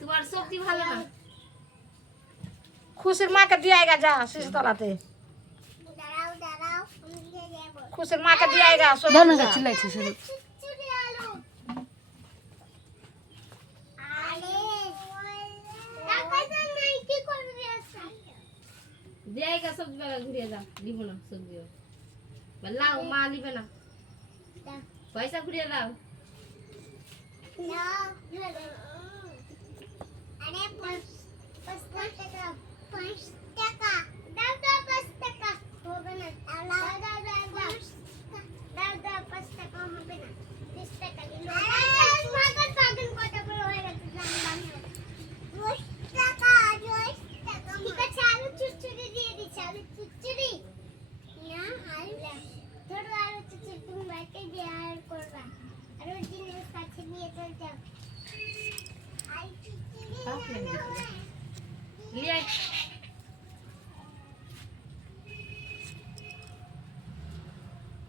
তোমার শক্তি ভালো না। খুশির মাকে দিয়ে আইগা যা শিশতলাতে। খুশির মাকে দিয়ে আইগা দাও না চিল্লাইছে শুধু। জায়গা সবজি বাগান ঘুরিয়ে যাও, দিব না সবজি লাও, মা নিবে না, পয়সা ঘুরিয়ে দাও। লিয়ে